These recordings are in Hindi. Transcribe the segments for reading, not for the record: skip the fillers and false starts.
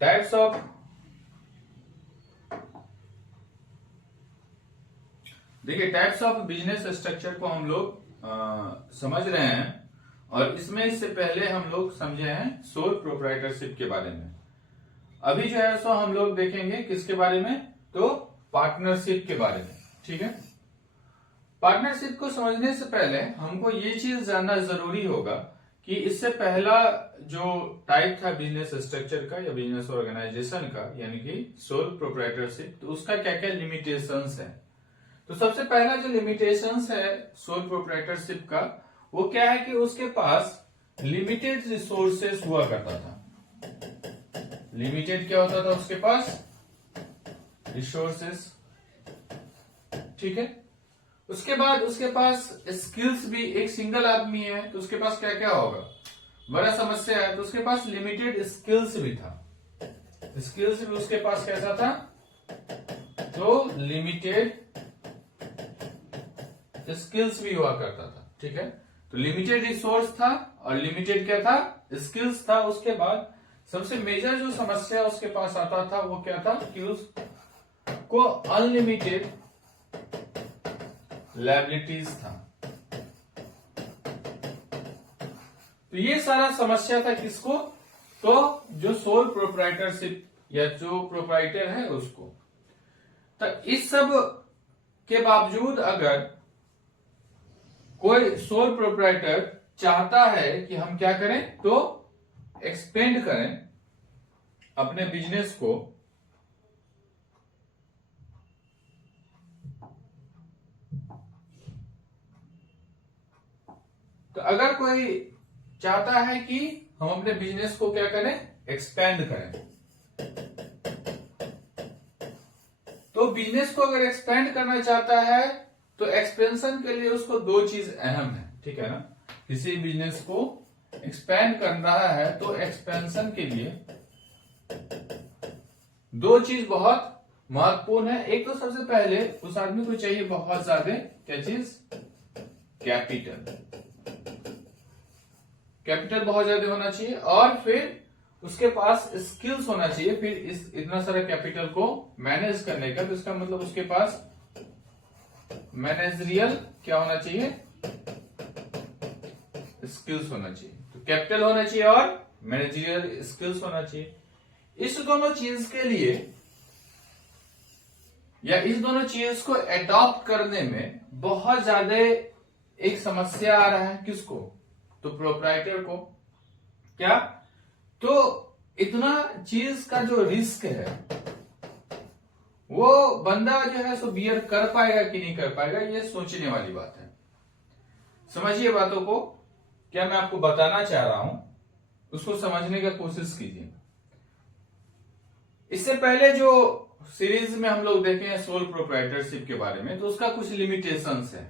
टाइप्स ऑफ देखिए टाइप्स ऑफ बिजनेस स्ट्रक्चर को हम लोग समझ रहे हैं, और इससे पहले हम लोग समझे हैं सोल प्रोप्राइटरशिप के बारे में। अभी जो है सो हम लोग देखेंगे किसके बारे में, तो पार्टनरशिप के बारे में। ठीक है, पार्टनरशिप को समझने से पहले हमको ये चीज जानना जरूरी होगा कि इससे पहला जो टाइप था बिजनेस स्ट्रक्चर का या बिजनेस ऑर्गेनाइजेशन का, यानी कि सोल प्रोप्राइटरशिप, तो उसका क्या क्या लिमिटेशंस है। तो सबसे पहला जो लिमिटेशंस है सोल प्रोप्राइटरशिप का, वो क्या है कि उसके पास लिमिटेड रिसोर्सेस हुआ करता था। लिमिटेड क्या होता था उसके पास, रिसोर्सेस। ठीक है, उसके बाद उसके पास स्किल्स भी, एक सिंगल आदमी है तो उसके पास क्या क्या होगा, बड़ा समस्या है, तो उसके पास लिमिटेड स्किल्स भी था। स्किल्स भी उसके पास कैसा था, तो लिमिटेड स्किल्स भी हुआ करता था। ठीक है, तो लिमिटेड रिसोर्स था और लिमिटेड क्या था, स्किल्स था। उसके बाद सबसे मेजर जो समस्या उसके पास आता था वो क्या था कि उसको अनलिमिटेड लायबिलिटीज था। तो ये सारा समस्या था किसको, तो जो सोल प्रोप्राइटरशिप या जो प्रोप्राइटर है उसको। तो इस सब के बावजूद अगर कोई सोल प्रोप्राइटर चाहता है कि हम क्या करें, तो एक्सपेंड करें अपने बिजनेस को, तो अगर कोई चाहता है कि हम अपने बिजनेस को क्या करें, एक्सपेंड करें, तो बिजनेस को अगर एक्सपेंड करना चाहता है तो एक्सपेंशन के लिए उसको दो चीज अहम है। ठीक है ना, किसी बिजनेस को एक्सपेंड कर रहा है तो एक्सपेंशन के लिए दो चीज बहुत महत्वपूर्ण है। एक तो सबसे पहले उस आदमी को चाहिए बहुत ज्यादा क्या चीज, कैपिटल। कैपिटल बहुत ज्यादा होना चाहिए, और फिर उसके पास स्किल्स होना चाहिए फिर इतना सारा कैपिटल को मैनेज करने का। तो इसका मतलब उसके पास मैनेजरियल क्या होना चाहिए, स्किल्स होना चाहिए। तो कैपिटल होना चाहिए और मैनेजरियल स्किल्स होना चाहिए। इस दोनों चीज के लिए या इस दोनों चीज को एडॉप्ट करने में बहुत ज्यादा एक समस्या आ रहा है किसको, तो प्रोप्राइटर को। क्या, तो इतना चीज का जो रिस्क है वो बंदा जो है सो बियर कर पाएगा कि नहीं कर पाएगा, ये सोचने वाली बात है। समझिए बातों को, क्या मैं आपको बताना चाह रहा हूं उसको समझने का कोशिश कीजिए। इससे पहले जो सीरीज में हम लोग देखे हैं सोल प्रोप्राइटरशिप के बारे में, तो उसका कुछ लिमिटेशंस है।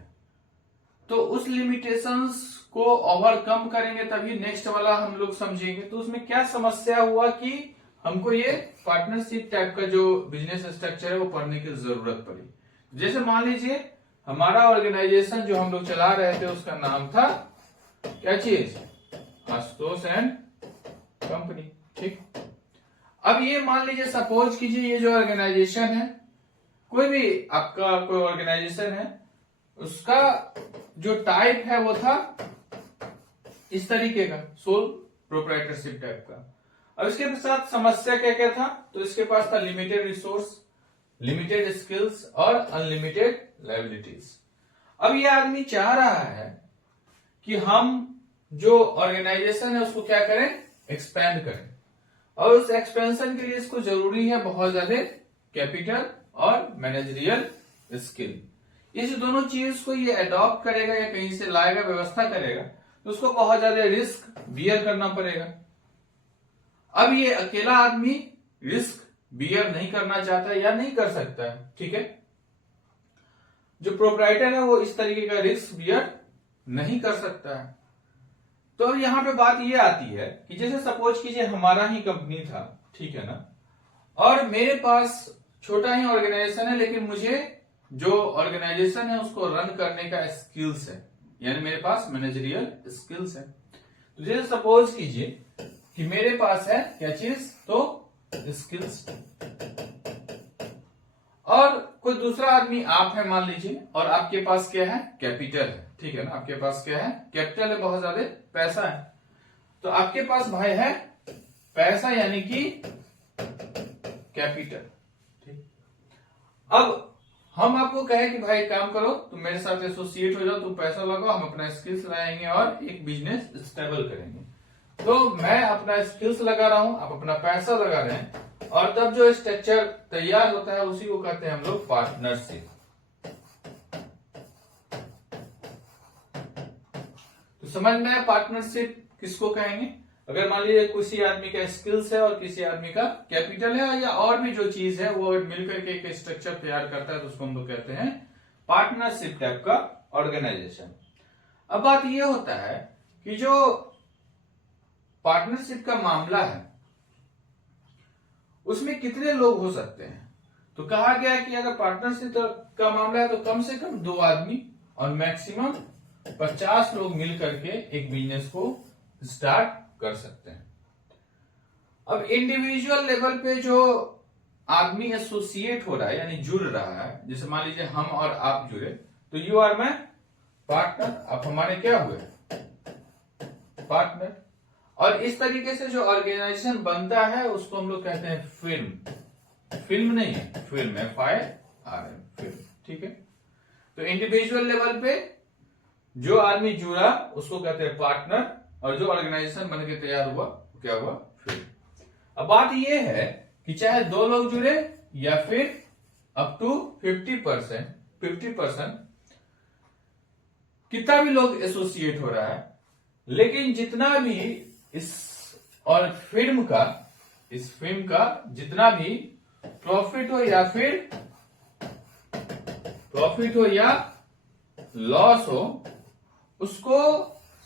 तो उस लिमिटेशंस को ओवरकम करेंगे तभी नेक्स्ट वाला हम लोग समझेंगे। तो उसमें क्या समस्या हुआ कि हमको ये पार्टनरशिप टाइप का जो बिजनेस स्ट्रक्चर है वो पढ़ने की जरूरत पड़ी। जैसे मान लीजिए हमारा ऑर्गेनाइजेशन जो हम लोग चला रहे थे उसका नाम था क्या चीज, आशुतोष एंड कंपनी। ठीक, अब ये मान लीजिए सपोज कीजिए ये जो ऑर्गेनाइजेशन है, कोई भी आपका कोई ऑर्गेनाइजेशन है, उसका जो टाइप है वो था इस तरीके का, सोल प्रोप्राइटरशिप टाइप का। अब इसके साथ समस्या क्या क्या था, तो इसके पास था लिमिटेड रिसोर्स, लिमिटेड स्किल्स और अनलिमिटेड लायबिलिटीज। अब ये आदमी चाह रहा है कि हम जो ऑर्गेनाइजेशन है उसको क्या करें, एक्सपेंड करें, और उस एक्सपेंशन के लिए इसको जरूरी है बहुत ज्यादा कैपिटल और मैनेजरियल स्किल। इस दोनों चीज को ये अडॉप्ट करेगा या कहीं से लाएगा, व्यवस्था करेगा, तो उसको बहुत ज्यादा रिस्क बियर करना पड़ेगा। अब ये अकेला आदमी रिस्क बियर नहीं करना चाहता या नहीं कर सकता है। ठीक है, जो प्रोप्राइटर है वो इस तरीके का रिस्क बियर नहीं कर सकता है। तो अब यहां पे बात ये आती है कि जैसे सपोज कीजिए हमारा ही कंपनी था, ठीक है ना, और मेरे पास छोटा ही ऑर्गेनाइजेशन है, लेकिन मुझे जो ऑर्गेनाइजेशन है उसको रन करने का स्किल्स है, यानी मेरे पास मैनेजरियल स्किल्स है। तो जैसे सपोज कीजिए कि मेरे पास है क्या चीज, तो स्किल्स। और कोई दूसरा आदमी आप है मान लीजिए, और आपके पास क्या है, कैपिटल है, ठीक है ना, आपके पास क्या है, कैपिटल है, बहुत ज्यादा पैसा है। तो आपके पास भाई है पैसा यानी कि कैपिटल, ठीक। अब हम आपको कहे कि भाई काम करो, तुम मेरे साथ एसोसिएट हो जाओ, तुम पैसा लगाओ, हम अपना स्किल्स लगाएंगे और एक बिजनेस स्टेबल करेंगे। तो मैं अपना स्किल्स लगा रहा हूं, आप अपना पैसा लगा रहे हैं, और तब जो स्ट्रक्चर तैयार होता है उसी को कहते हैं हम लोग पार्टनरशिप। तो समझ में आया पार्टनरशिप किसको कहेंगे। अगर मान लीजिए किसी आदमी का स्किल्स है और किसी आदमी का कैपिटल है, या और भी जो चीज है वो मिलकर के एक स्ट्रक्चर तैयार करता है, तो उसको हम लोग कहते हैं पार्टनरशिप टाइप का ऑर्गेनाइजेशन। अब बात ये होता है कि जो पार्टनरशिप का मामला है उसमें कितने लोग हो सकते हैं। तो कहा गया है कि अगर पार्टनरशिप का मामला है तो कम से कम 2 आदमी और मैक्सिमम 50 लोग मिल करके एक बिजनेस को स्टार्ट कर सकते हैं। अब इंडिविजुअल लेवल पे जो आदमी एसोसिएट हो रहा है यानी जुड़ रहा है, जैसे मान लीजिए हम और आप जुड़े, तो यू आर माय पार्टनर, आप हमारे क्या हुए, पार्टनर। और इस तरीके से जो ऑर्गेनाइजेशन बनता है उसको हम लोग कहते हैं फिल्म। फिल्म नहीं है, फिल्म है, FIRM, फिल्म, ठीक है। तो इंडिविजुअल लेवल पे जो आदमी जुड़ा उसको कहते हैं पार्टनर, और जो ऑर्गेनाइजेशन बन के तैयार हुआ क्या हुआ, फिल्म। अब बात यह है कि चाहे 2 लोग जुड़े या फिर अप टू 50%, कितना भी लोग एसोसिएट हो रहा है, लेकिन जितना भी इस फिल्म का जितना भी प्रॉफिट हो या लॉस हो, उसको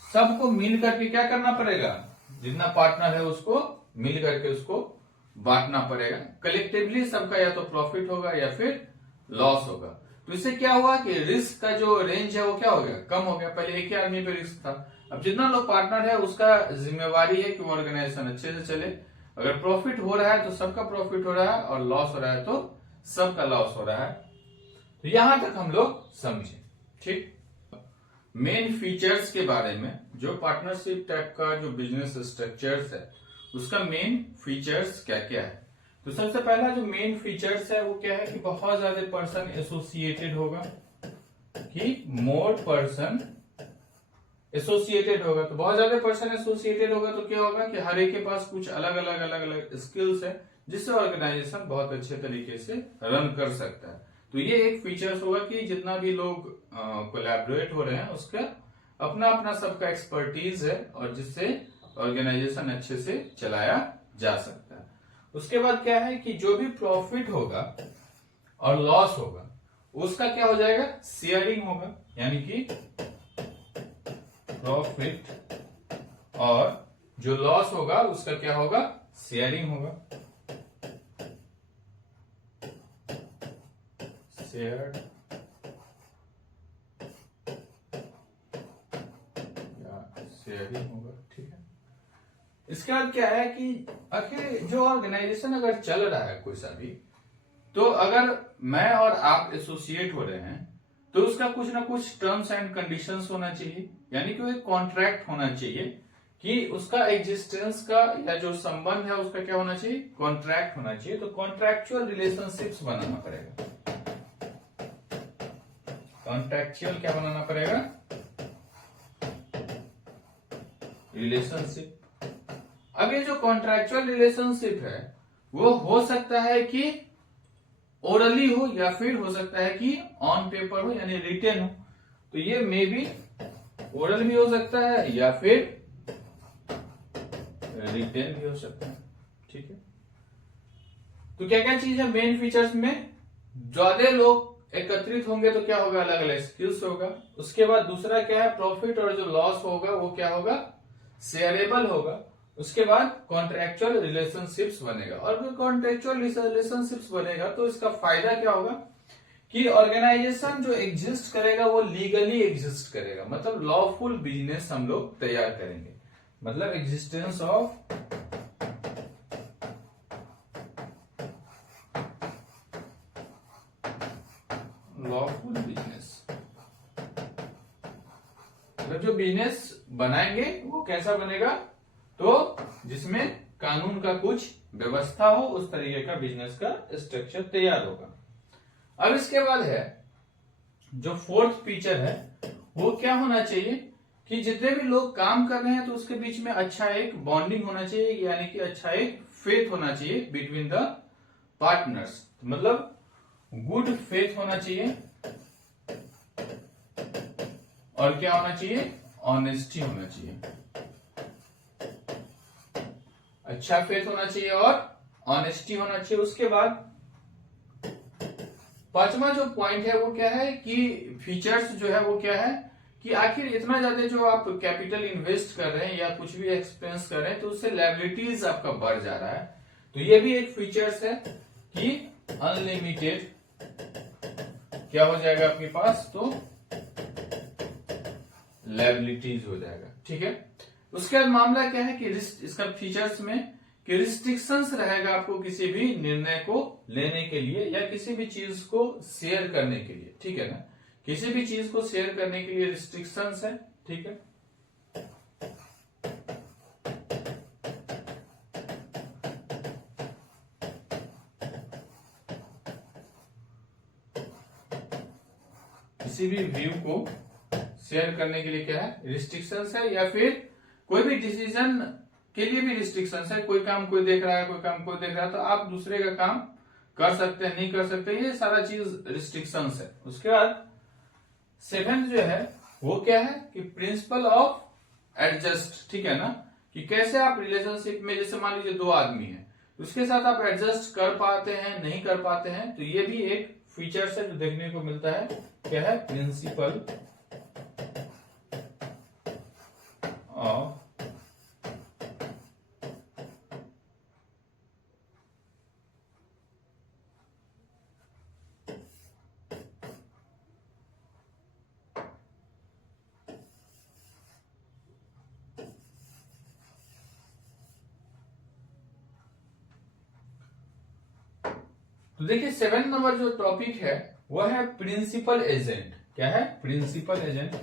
सबको मिल करके क्या करना पड़ेगा, जितना पार्टनर है उसको मिल करके उसको बांटना पड़ेगा। कलेक्टिवली सबका या तो प्रॉफिट होगा या फिर लॉस होगा। तो इससे क्या हुआ कि रिस्क का जो रेंज है वो क्या हो गया, कम हो गया। पहले एक ही आदमी पे रिस्क था, अब जितना लोग पार्टनर है उसका जिम्मेवारी है कि वो ऑर्गेनाइजेशन अच्छे से चले। अगर प्रॉफिट हो रहा है तो सबका प्रॉफिट हो रहा है, और लॉस हो रहा है तो सबका लॉस हो रहा है। तो यहां तक हम लोग समझे, ठीक। मेन फीचर्स के बारे में, जो पार्टनरशिप टाइप का जो बिजनेस स्ट्रक्चर्स है उसका मेन फीचर्स क्या क्या है। तो सबसे पहला जो मेन फीचर्स है वो क्या है कि बहुत ज्यादा पर्सन एसोसिएटेड होगा, कि मोर पर्सन एसोसिएटेड होगा। तो बहुत ज्यादा पर्सन एसोसिएटेड होगा तो क्या होगा कि हर एक के पास कुछ अलग अलग स्किल्स है, जिससे ऑर्गेनाइजेशन बहुत अच्छे तरीके से रन कर सकता है। तो ये एक फीचर्स होगा कि जितना भी लोग कोलैबोरेट हो रहे हैं उसका अपना अपना सबका एक्सपर्टीज है, और जिससे ऑर्गेनाइजेशन अच्छे से चलाया जा सकता है। उसके बाद क्या है कि जो भी प्रॉफिट होगा और लॉस होगा उसका क्या हो जाएगा, शेयरिंग होगा, यानी कि प्रॉफिट और जो लॉस होगा उसका क्या होगा, शेयरिंग होगा, शेयर्ड या शेयरिंग होगा, ठीक है। इसके बाद क्या है कि आखिर जो ऑर्गेनाइजेशन अगर चल रहा है कोई सा भी, तो अगर मैं और आप एसोसिएट हो रहे हैं तो उसका कुछ ना कुछ टर्म्स एंड कंडीशंस होना चाहिए, यानी कि वो एक कॉन्ट्रैक्ट होना चाहिए कि उसका एग्जिस्टेंस का या जो संबंध है उसका क्या होना चाहिए, कॉन्ट्रैक्ट होना चाहिए। तो कॉन्ट्रैक्चुअल रिलेशनशिप्स बनाना पड़ेगा, कॉन्ट्रैक्चुअल क्या बनाना पड़ेगा, रिलेशनशिप। अब ये जो कॉन्ट्रैक्चुअल रिलेशनशिप है वो हो सकता है कि ओरली हो या फिर हो सकता है कि ऑन पेपर हो यानी रिटेन हो। तो ये मे बी ओरल भी हो सकता है या फिर रिटेन भी हो सकता है, ठीक है। तो क्या क्या चीज है मेन फीचर्स में, ज्यादा लोग एकत्रित होंगे तो क्या होगा, अलग अलग स्किल्स होगा। उसके बाद दूसरा क्या है, प्रॉफिट और जो लॉस होगा वो क्या होगा, शेयरेबल होगा। उसके बाद कॉन्ट्रैक्चुअल रिलेशनशिप्स बनेगा, और फिर कॉन्ट्रैक्चुअल रिलेशनशिप्स बनेगा तो इसका फायदा क्या होगा कि ऑर्गेनाइजेशन जो एग्जिस्ट करेगा वो लीगली एग्जिस्ट करेगा, मतलब लॉफुल बिजनेस हम लोग तैयार करेंगे, मतलब एग्जिस्टेंस ऑफ लॉफुल बिजनेस, मतलब जो बिजनेस बनाएंगे वो कैसा बनेगा, तो जिसमें कानून का कुछ व्यवस्था हो, उस तरीके का बिजनेस का स्ट्रक्चर तैयार होगा। अब इसके बाद है जो फोर्थ फीचर है, वो क्या होना चाहिए कि जितने भी लोग काम कर रहे हैं तो उसके बीच में अच्छा एक बॉन्डिंग होना चाहिए, यानी कि अच्छा एक फेथ होना चाहिए बिटवीन द पार्टनर्स, मतलब गुड फेथ होना चाहिए, और क्या होना चाहिए, ऑनेस्टी होना चाहिए, अच्छा फेथ होना चाहिए और ऑनेस्टी होना चाहिए। उसके बाद पांचवा जो पॉइंट है वो क्या है कि फीचर्स जो है वो क्या है कि आखिर इतना ज्यादा जो आप कैपिटल इन्वेस्ट कर रहे हैं या कुछ भी एक्सपेंस कर रहे हैं तो उससे लायबिलिटीज आपका बढ़ जा रहा है, तो ये भी एक फीचर्स है कि अनलिमिटेड क्या हो जाएगा आपके पास, तो लायबिलिटीज हो जाएगा। ठीक है, उसके बाद मामला क्या है कि इसका फीचर्स में कि रिस्ट्रिक्शंस रहेगा आपको किसी भी निर्णय को लेने के लिए या किसी भी चीज को शेयर करने के लिए। ठीक है ना, किसी भी चीज को शेयर करने के लिए रिस्ट्रिक्शंस है। ठीक है, किसी भी व्यू को शेयर करने के लिए क्या है, रिस्ट्रिक्शंस है, या फिर कोई भी डिसीजन के लिए भी रिस्ट्रिक्शंस है। कोई काम कोई देख रहा है, कोई काम कोई देख रहा है, तो आप दूसरे का काम कर सकते हैं, नहीं कर सकते, ये सारा चीज रिस्ट्रिक्शंस है। उसके बाद सेवेंथ जो है वो क्या है कि प्रिंसिपल ऑफ एडजस्ट। ठीक है ना, कि कैसे आप रिलेशनशिप में, जैसे मान लीजिए दो आदमी है, उसके साथ आप एडजस्ट कर पाते हैं, नहीं कर पाते हैं, तो ये भी एक फीचर्स है जो देखने को मिलता है। क्या है, प्रिंसिपल ऑफ तो देखिए 7 नंबर जो टॉपिक है वो है प्रिंसिपल एजेंट। क्या है, प्रिंसिपल एजेंट।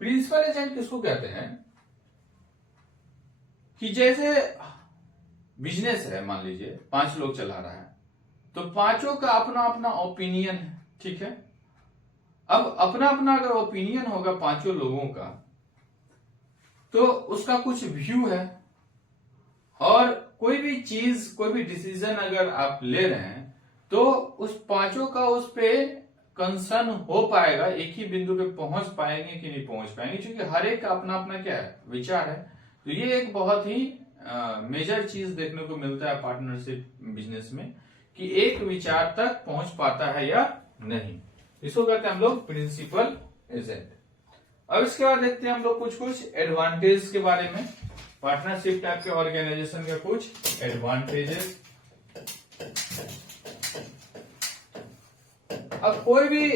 प्रिंसिपल एजेंट किसको कहते हैं कि जैसे बिजनेस है, मान लीजिए 5 लोग चला रहा है, तो पांचों का अपना अपना ओपिनियन है। ठीक है, अब अपना अपना अगर ओपिनियन होगा पांचों लोगों का, तो उसका कुछ व्यू है, और कोई भी चीज, कोई भी डिसीजन अगर आप ले रहे हैं तो उस पांचों का उस पे कंसर्न हो पाएगा, एक ही बिंदु पे पहुंच पाएंगे कि नहीं पहुंच पाएंगे, क्योंकि हर एक का अपना अपना क्या है, विचार है। तो ये एक बहुत ही मेजर चीज देखने को मिलता है पार्टनरशिप बिजनेस में, कि एक विचार तक पहुंच पाता है या नहीं। इसको कहते हैं हम लोग प्रिंसिपल एजेंट। अब इसके बाद देखते हैं हम लोग कुछ एडवांटेज के बारे में, पार्टनरशिप टाइप के ऑर्गेनाइजेशन के कुछ एडवांटेजेस। अब कोई भी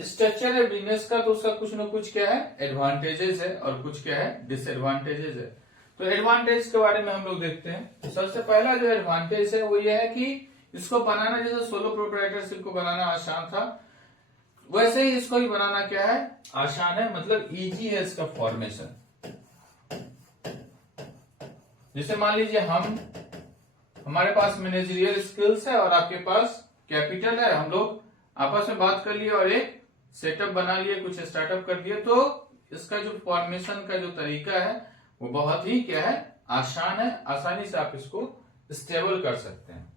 स्ट्रक्चर है बिजनेस का, तो उसका कुछ ना कुछ क्या है, एडवांटेजेस है, और कुछ क्या है, डिसएडवांटेजेस है। तो एडवांटेज के बारे में हम लोग देखते हैं। तो सबसे पहला जो एडवांटेज है वो ये है कि इसको बनाना, जैसे सोलो प्रोप्राइटरशिप को बनाना आसान था, वैसे ही इसको भी बनाना क्या है, आसान है, मतलब इजी है इसका फॉर्मेशन। जैसे मान लीजिए हमारे पास मैनेजरियल स्किल्स है और आपके पास कैपिटल है, हम लोग आपस में बात कर लिए और एक सेटअप बना लिए, कुछ स्टार्टअप कर दिए, तो इसका जो फॉर्मेशन का जो तरीका है वो बहुत ही क्या है, आसान है, आसानी से आप इसको स्टेबल कर सकते हैं।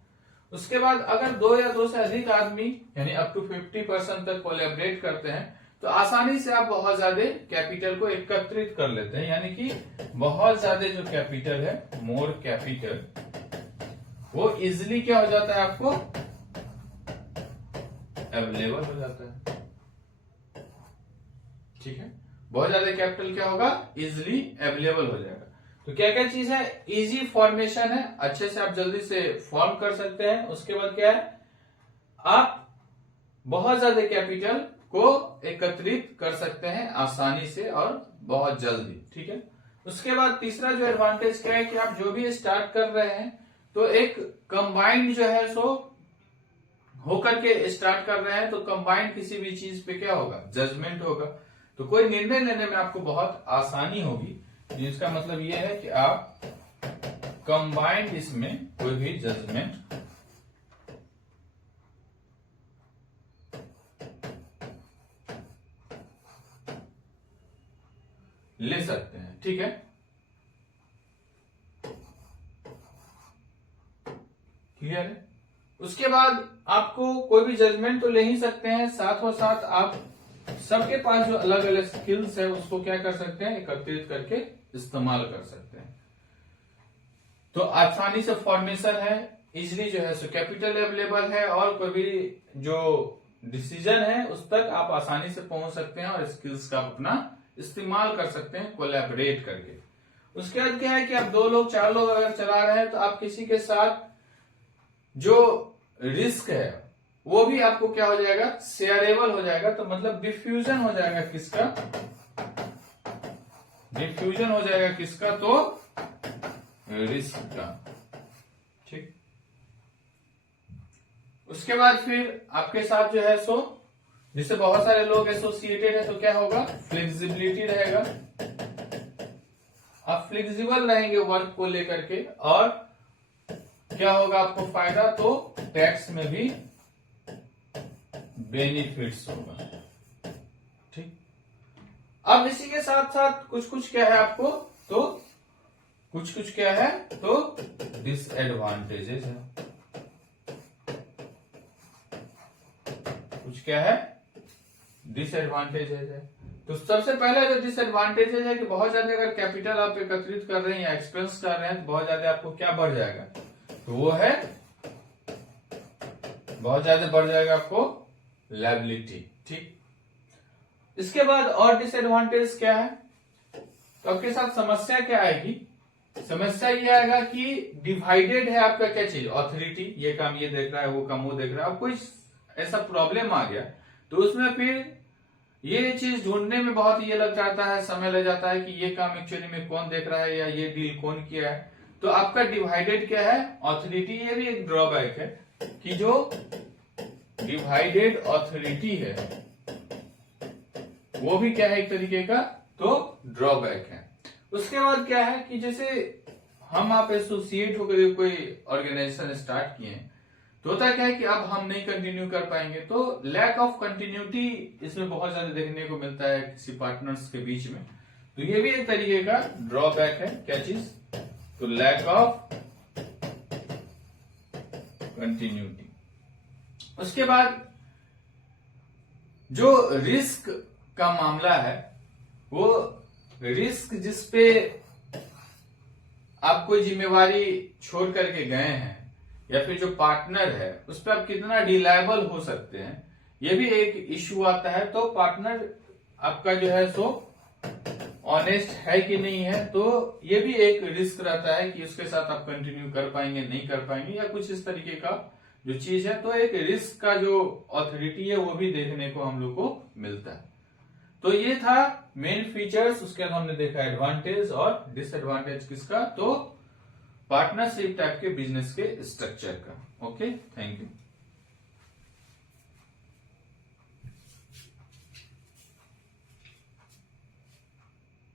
उसके बाद अगर 2 या 2 से अधिक आदमी यानी अप टू 50% तक कोलैबोरेट करते हैं, तो आसानी से आप बहुत ज्यादा कैपिटल को एकत्रित कर लेते हैं, यानी कि बहुत ज्यादा जो कैपिटल है, मोर कैपिटल, वो इजिली क्या हो जाता है, आपको अवेलेबल हो जाता है। ठीक है, बहुत ज्यादा कैपिटल क्या होगा, इजिली अवेलेबल हो जाएगा। तो क्या क्या चीज है, इजी फॉर्मेशन है, अच्छे से आप जल्दी से फॉर्म कर सकते हैं। उसके बाद क्या है, आप बहुत ज्यादा कैपिटल को एकत्रित कर सकते हैं आसानी से और बहुत जल्दी। ठीक है, उसके बाद तीसरा जो एडवांटेज क्या है कि आप जो भी स्टार्ट कर रहे हैं तो एक कंबाइंड जो है सो होकर के स्टार्ट कर रहे हैं, तो कंबाइंड किसी भी चीज पे क्या होगा, जजमेंट होगा। तो कोई निर्णय लेने में आपको बहुत आसानी होगी, जिसका मतलब यह है कि आप कंबाइंड इसमें कोई भी जजमेंट ले सकते हैं। ठीक है, क्लियर है। उसके बाद आपको कोई भी जजमेंट तो ले ही सकते हैं, साथों साथ आप सबके पास जो अलग अलग स्किल्स है उसको क्या कर सकते हैं, एकत्रित करके इस्तेमाल कर सकते हैं। तो आसानी से फॉर्मेशन है, इजिली जो है सो कैपिटल अवेलेबल है, और कोई भी जो डिसीजन है उस तक आप आसानी से पहुंच सकते हैं, और स्किल्स का अपना इस्तेमाल कर सकते हैं कोलैबोरेट करके। उसके बाद क्या है कि आप 2 लोग 4 लोग अगर चला रहे हैं, तो आप किसी के साथ जो रिस्क है वो भी आपको क्या हो जाएगा, शेयरेबल हो जाएगा। तो मतलब डिफ्यूजन हो जाएगा किसका, डिफ्यूजन हो जाएगा किसका, तो रिस्क का। ठीक, उसके बाद फिर आपके साथ जो है सो जिससे बहुत सारे लोग एसोसिएटेड है, तो क्या होगा, फ्लेक्सिबिलिटी रहेगा। आप फ्लेक्सिबल रहेंगे वर्क को लेकर के, और क्या होगा आपको फायदा, तो टैक्स में भी बेनिफिट्स होगा। ठीक, अब इसी के साथ साथ कुछ कुछ क्या है आपको, तो कुछ कुछ क्या है, तो डिसएडवांटेजेस है। कुछ क्या है, डिसएडवांटेजेस है। तो सबसे पहले जो डिसएडवांटेजेस है कि बहुत ज्यादा अगर कैपिटल आप एकत्रित कर रहे हैं या एक्सपेंस कर रहे हैं, तो बहुत ज्यादा आपको क्या बढ़ जाएगा, तो वो है बहुत ज्यादा बढ़ जाएगा आपको लायबिलिटी। ठीक, इसके बाद और डिसएडवांटेज क्या है, तो आपके साथ समस्या क्या आएगी, समस्या ये आएगा कि डिवाइडेड है आपका क्या चीज, ऑथोरिटी, ये काम ये देख रहा है, वो काम वो देख रहा है। अब कोई ऐसा प्रॉब्लम आ गया तो उसमें फिर ये चीज ढूंढने में बहुत ये लग जाता है, समय लग जाता है कि ये काम एक्चुअली में कौन देख रहा है या ये डील कौन किया है। तो आपका डिवाइडेड क्या है, ऑथोरिटी। ये भी एक ड्रॉबैक है कि जो डिवाइडेड ऑथोरिटी है वो भी क्या है एक तरीके का, तो ड्रॉबैक है। उसके बाद क्या है कि जैसे हम आप एसोसिएट होकर कोई ऑर्गेनाइजेशन स्टार्ट किए हैं, तो होता क्या है कि अब हम नहीं कंटिन्यू कर पाएंगे, तो लैक ऑफ कंटिन्यूटी इसमें बहुत ज्यादा देखने को मिलता है किसी पार्टनर्स के बीच में। तो ये भी एक तरीके का ड्रॉबैक है, क्या चीज, तो लैक ऑफ कंटिन्यूटी। उसके बाद जो रिस्क का मामला है, वो रिस्क जिसपे आप कोई जिम्मेवारी छोड़ करके गए हैं, या फिर जो पार्टनर है उस पर आप कितना रिलायबल हो सकते हैं, ये भी एक इश्यू आता है। तो पार्टनर आपका जो है सो ऑनेस्ट है कि नहीं है, तो ये भी एक रिस्क रहता है कि उसके साथ आप कंटिन्यू कर पाएंगे नहीं कर पाएंगे, या कुछ इस तरीके का जो चीज है। तो एक रिस्क का जो ऑथोरिटी है वो भी देखने को हम लोग को मिलता है। तो ये था मेन फीचर्स। उसके बाद हमने देखा एडवांटेज और डिसएडवांटेज किसका, तो पार्टनरशिप टाइप के बिजनेस के स्ट्रक्चर का। Okay, thank you.